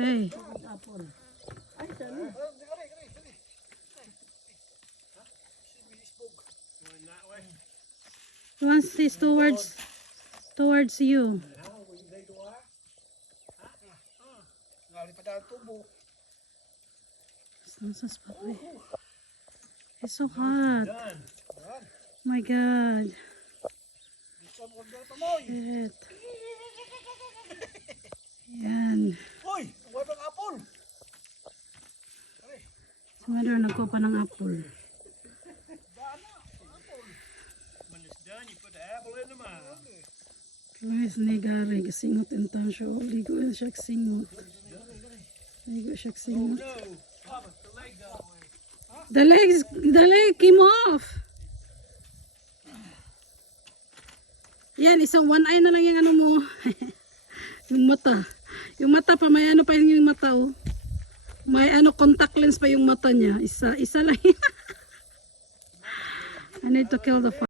Hey. One is towards you. It's so hot. My God. Shit. Yan. Si Mother nagkuha ng apple. Guys, nagari. Kasingot in town siya. Ligo siya kasingot. Ligo siya kasingot. The leg came off. Yan, isang one eye na lang yung ano mo. Yung mata. Yung mata pa, may ano pa yung mata oh. May ano, contact lens pa yung mata niya. Isa lang. I need to kill the